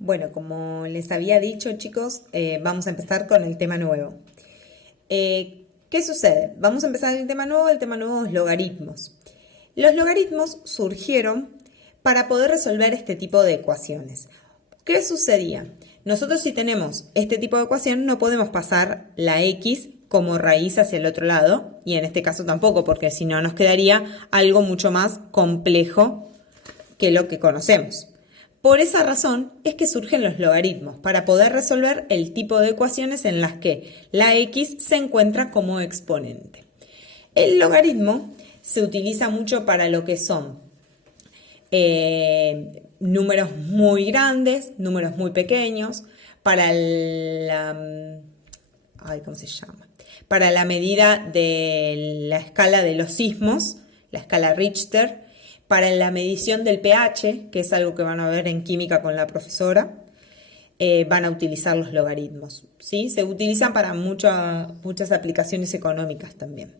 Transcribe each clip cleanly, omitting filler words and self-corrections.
Bueno, como les había dicho, chicos, vamos a empezar con el tema nuevo. ¿Qué sucede? Vamos a empezar el tema nuevo. El tema nuevo es logaritmos. Los logaritmos surgieron para poder resolver este tipo de ecuaciones. ¿Qué sucedía? Nosotros, si tenemos este tipo de ecuación, no podemos pasar la x como raíz hacia el otro lado, y en este caso tampoco, porque si no nos quedaría algo mucho más complejo que lo que conocemos. Por esa razón es que surgen los logaritmos, para poder resolver el tipo de ecuaciones en las que la x se encuentra como exponente. El logaritmo se utiliza mucho para lo que son números muy grandes, números muy pequeños, para ¿cómo se llama? Para la medida de la escala de los sismos, la escala Richter, para la medición del pH, que es algo que van a ver en química con la profesora, van a utilizar los logaritmos, ¿sí? Se utilizan para muchas aplicaciones económicas también.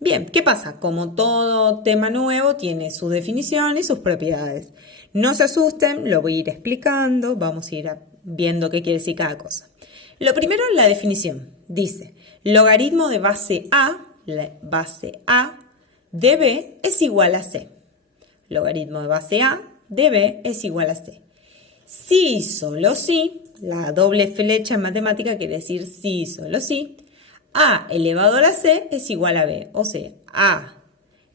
Bien, ¿qué pasa? Como todo tema nuevo, tiene sus definiciones y sus propiedades. No se asusten, lo voy a ir explicando, vamos a ir viendo qué quiere decir cada cosa. Lo primero, la definición. Dice, logaritmo de base A de B es igual a C. Logaritmo de base A de B es igual a C. Si y solo si, la doble flecha en matemática quiere decir si y solo si, A elevado a la C es igual a B. O sea, A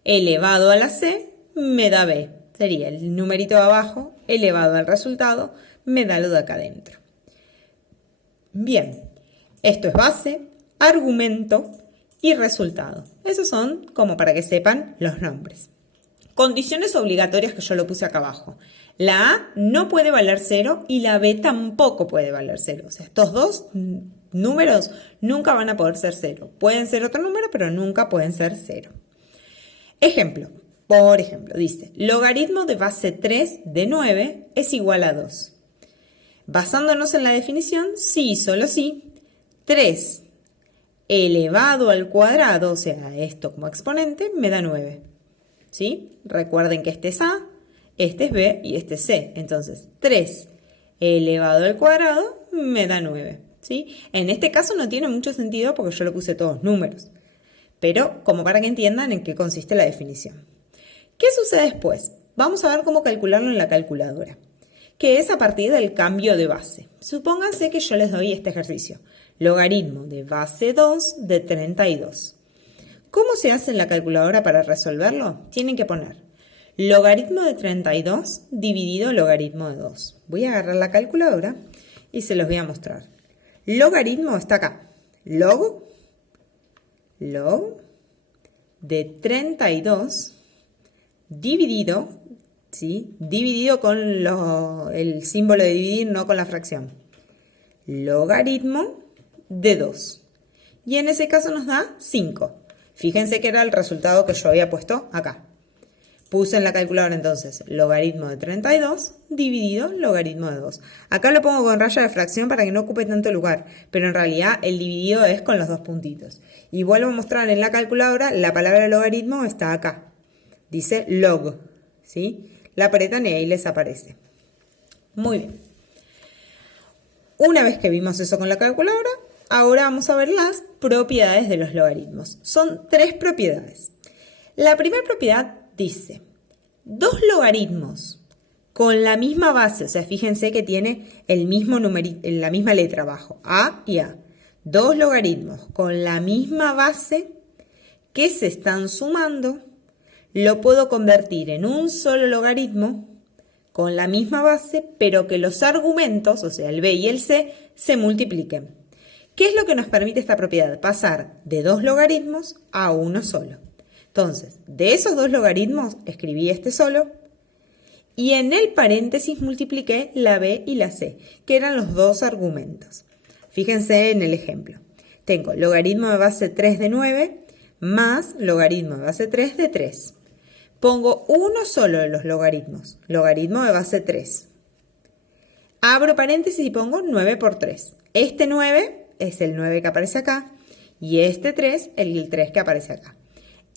elevado a la C me da B. Sería el numerito de abajo elevado al resultado, me da lo de acá adentro. Bien, esto es base, argumento y resultado. Esos son como para que sepan los nombres. Condiciones obligatorias que yo lo puse acá abajo. La A no puede valer 0 y la B tampoco puede valer 0. O sea, estos dos números nunca van a poder ser 0. Pueden ser otro número, pero nunca pueden ser 0. Ejemplo. Por ejemplo, dice, logaritmo de base 3 de 9 es igual a 2. Basándonos en la definición, sí y solo sí, 3 elevado al cuadrado, o sea, esto como exponente, me da 9. ¿Sí? Recuerden que este es A, este es B y este es C. Entonces, 3 elevado al cuadrado me da 9. ¿Sí? En este caso no tiene mucho sentido porque yo le puse todos números. Pero como para que entiendan en qué consiste la definición. ¿Qué sucede después? Vamos a ver cómo calcularlo en la calculadora, que es a partir del cambio de base. Supónganse que yo les doy este ejercicio. Logaritmo de base 2 de 32. ¿Cómo se hace en la calculadora para resolverlo? Tienen que poner logaritmo de 32 dividido logaritmo de 2. Voy a agarrar la calculadora y se los voy a mostrar. Logaritmo está acá. Log de 32 dividido, ¿sí? Dividido con el símbolo de dividir, no con la fracción. Logaritmo de 2. Y en ese caso nos da 5. Fíjense que era el resultado que yo había puesto acá. Puse en la calculadora entonces logaritmo de 32 dividido logaritmo de 2. Acá lo pongo con raya de fracción para que no ocupe tanto lugar, pero en realidad el dividido es con los dos puntitos. Y vuelvo a mostrar en la calculadora, la palabra logaritmo está acá. Dice log, ¿sí? La apretan y ahí les aparece. Muy bien. Una vez que vimos eso con la calculadora, ahora vamos a ver las propiedades de los logaritmos. Son 3 propiedades. La primera propiedad dice, 2 logaritmos con la misma base, o sea, fíjense que tiene el mismo la misma letra abajo, A y A. 2 logaritmos con la misma base que se están sumando, lo puedo convertir en un solo logaritmo con la misma base, pero que los argumentos, o sea, el B y el C, se multipliquen. ¿Qué es lo que nos permite esta propiedad? Pasar de 2 logaritmos a uno solo. Entonces, de esos 2 logaritmos, escribí este solo, y en el paréntesis multipliqué la B y la C, que eran los 2 argumentos. Fíjense en el ejemplo. Tengo logaritmo de base 3 de 9 más logaritmo de base 3 de 3. Pongo uno solo de los logaritmos, logaritmo de base 3. Abro paréntesis y pongo 9 por 3. Este 9 es el 9 que aparece acá y este 3 el 3 que aparece acá.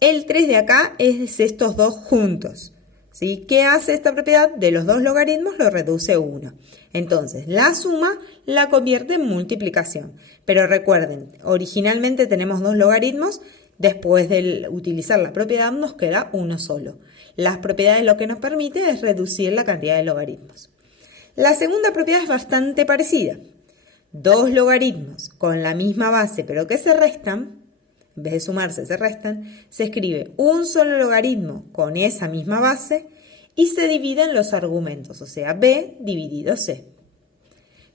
El 3 de acá es estos dos juntos, ¿Sí? ¿Qué hace esta propiedad? De los dos logaritmos lo reduce a 1. Entonces, la suma la convierte en multiplicación. Pero recuerden, originalmente tenemos dos logaritmos, después de utilizar la propiedad nos queda uno solo. Las propiedades lo que nos permite es reducir la cantidad de logaritmos. La segunda propiedad es bastante parecida. Dos logaritmos con la misma base pero que se restan, en vez de sumarse se restan, se escribe un solo logaritmo con esa misma base y se dividen los argumentos, o sea, b dividido c.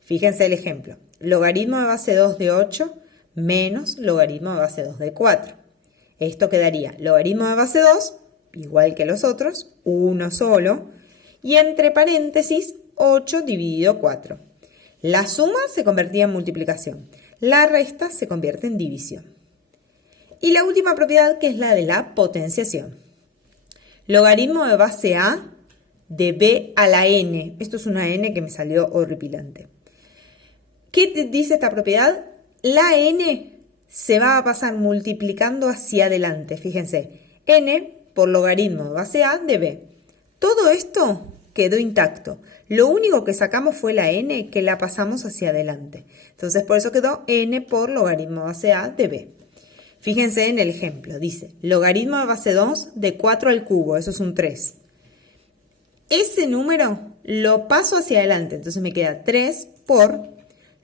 Fíjense el ejemplo. Logaritmo de base 2 de 8 menos logaritmo de base 2 de 4. Esto quedaría logaritmo de base 2, igual que los otros, uno solo, y entre paréntesis 8 dividido 4. La suma se convertía en multiplicación, la resta se convierte en división. Y la última propiedad, que es la de la potenciación. Logaritmo de base a de b a la n. Esto es una n que me salió horripilante. ¿Qué dice esta propiedad? La n se va a pasar multiplicando hacia adelante. Fíjense, n por logaritmo de base a de b. Todo esto quedó intacto. Lo único que sacamos fue la n, que la pasamos hacia adelante. Entonces, por eso quedó n por logaritmo de base a de b. Fíjense en el ejemplo. Dice, logaritmo de base 2 de 4 al cubo. Eso es un 3. Ese número lo paso hacia adelante. Entonces me queda 3 por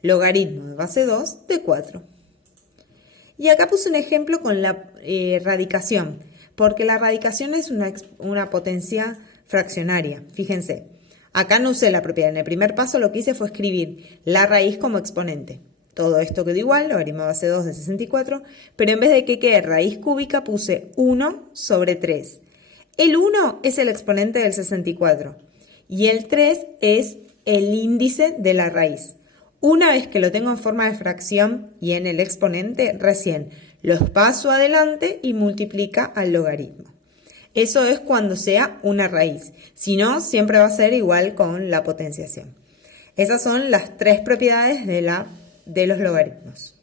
logaritmo de base 2 de 4. Y acá puse un ejemplo con la radicación, porque la radicación es una potencia fraccionaria. Fíjense, acá no usé la propiedad. En el primer paso lo que hice fue escribir la raíz como exponente. Todo esto quedó igual, logaritmo de base 2 de 64, pero en vez de que quede raíz cúbica puse 1 sobre 3. El 1 es el exponente del 64 y el 3 es el índice de la raíz. Una vez que lo tengo en forma de fracción y en el exponente, recién los paso adelante y multiplica al logaritmo. Eso es cuando sea una raíz. Si no, siempre va a ser igual con la potenciación. Esas son las tres propiedades de los logaritmos.